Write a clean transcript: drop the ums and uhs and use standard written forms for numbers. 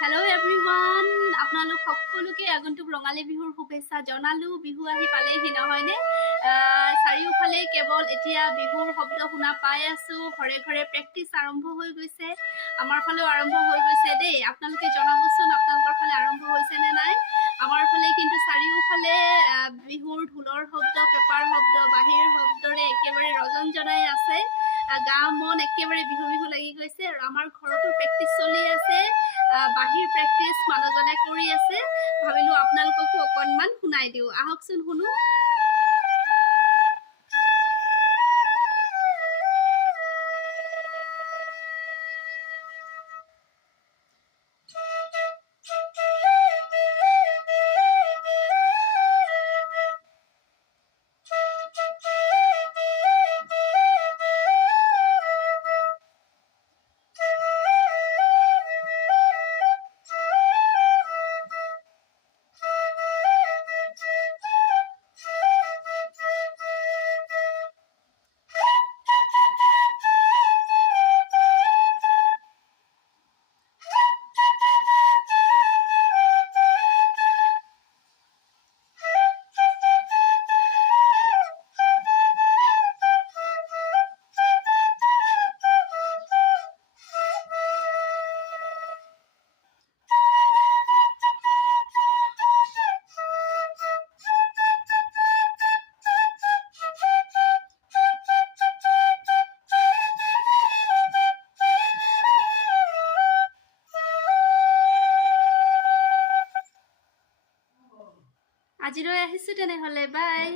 Hello' everyone, আপোনালোক সকলোকে আগন্তুক ৰঙালী বিহুৰ শুভেচ্ছা জনালোঁ। বিহু আহি পালেহি নহয়নে? চাৰিওফালে কেৱল এতিয়া বিহুৰ শব্দ শুনা পাই আছোঁ। ঘৰে ঘৰে প্ৰেক্টিচ আৰম্ভ হৈ গৈছে। আমাৰ ফালেও আৰম্ভ হৈ গৈছে দেই। আপোনালোকে জনাবচোন আপোনালোকৰ ফালে আৰম্ভ হৈছে নে নাই। আমাৰ ফালে কিন্তু চাৰিওফালে বিহুৰ ঢোলৰ শব্দ, পেপাৰ শব্দ, বাঁহীৰ শব্দৰে একেবাৰে ৰজনজনাই আছে। গা মন একেবাৰে বিহু বিহু লাগি গৈছে। আৰু আমাৰ ঘৰতো প্ৰেক্টিচ চলি আছে। বাঁহীৰ প্ৰেক্টিচ মানুহজনে কৰি আছে। ভাবিলোঁ আপোনালোককো অকণমান শুনাই দিওঁ, আহকচোন শুনো। আজিলৈ আহিছোঁ তেনেহ'লে, বাই।